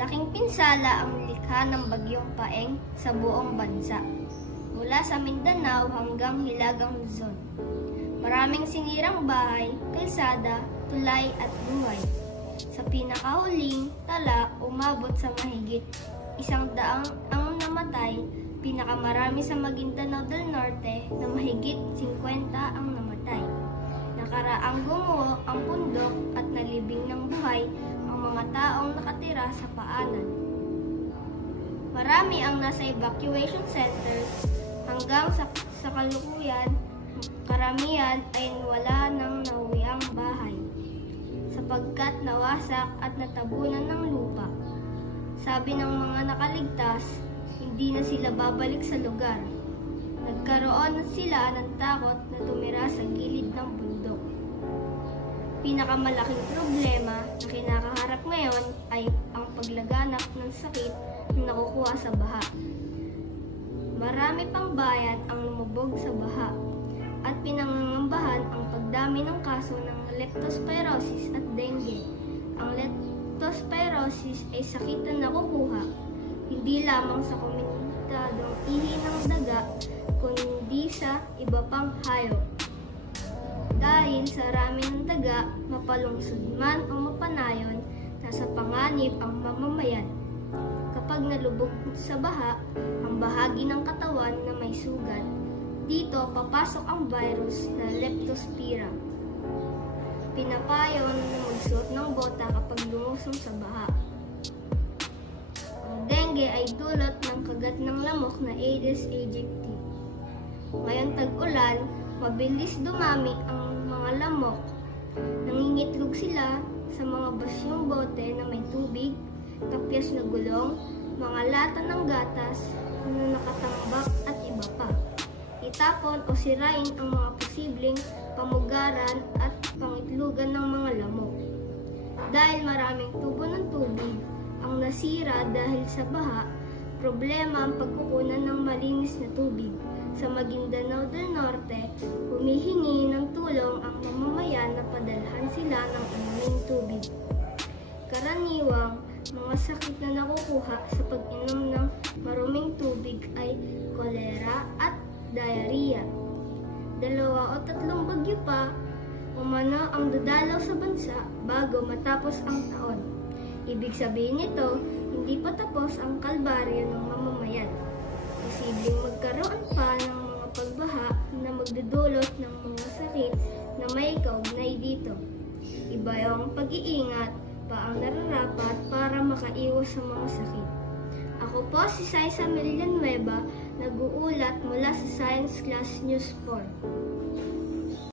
Malaking pinsala ang likha ng Bagyong Paeng sa buong bansa, mula sa Mindanao hanggang Hilagang Luzon. Maraming sinirang bahay, kalsada, tulay at buhay. Sa pinakahuling tala, umabot sa mahigit 100 ang namatay, pinakamarami sa Maguindanao del Norte na mahigit 50 ang namatay. Nakaraang gumuho ang pundok at nalibing ng buhay ang mga taong nakatira sa paanan. Marami ang nasa evacuation centers hanggang sa kalukuyan, karamihan ay wala nang nauwiang bahay sapagkat nawasak at natabunan ng lupa. Sabi ng mga nakaligtas, hindi na sila babalik sa lugar. Nagkaroon na sila ng takot na tumira sa gilid ng bundok. Pinakamalaking problema na kinakaharap ngayon ay ang paglaganap ng sakit na nakukuha sa baha. Marami pang bayan ang lumubog sa baha at pinangangambahan ang pagdami ng kaso ng leptospirosis at dengue. Ang leptospirosis ay sakit na nakukuha hindi lamang sa komunitadong ihi ng daga, kundi sa iba pang hayop. Dahil sa rami ng daga, mapalungsod man o mapanayon, nasa panganib ang mamamayan. Kapag nalubog sa baha, ang bahagi ng katawan na may sugat, dito papasok ang virus na leptospira. Pinapayo na magsuot ng bota kapag lumusong sa baha. Ang dengue ay dulot ng kagat ng lamok na Aedes aegypti. Ngayong tag-ulan, mabilis dumami ang mga lamok. Nangingitlog sila sa mga basyong bote na may tubig, tapyas na gulong, mga lata ng gatas na nakatambak at iba pa. Itapon o sirain ang mga posibleng pamugaran at pangitlugan ng mga lamok. Dahil maraming tubo ng tubig ang nasira dahil sa baha, problema ang pagkukunan ng malinis na tubig. Sa Maguindanao del Norte, humihingi ng tulong ang mamamayan na padalhan sila ng inuming tubig. Karaniwang mga sakit na nakukuha sa pag-inom ng maruming tubig ay kolera at diarrhea. 2 o 3 bagyo pa umano ang dadalaw sa bansa bago matapos ang taon. Ibig sabihin nito, hindi pa tapos ang kalbaryo ng mamamayan. Posibleng magkaroon pa ng mga pagbaha na magdudulot ng mga sakit na may kaugnay dito. Iba yung pag-iingat pa ang nararapat para makaiwas sa mga sakit. Ako po si Saisa Villanueva, nag-uulat mula sa Science Class News 4.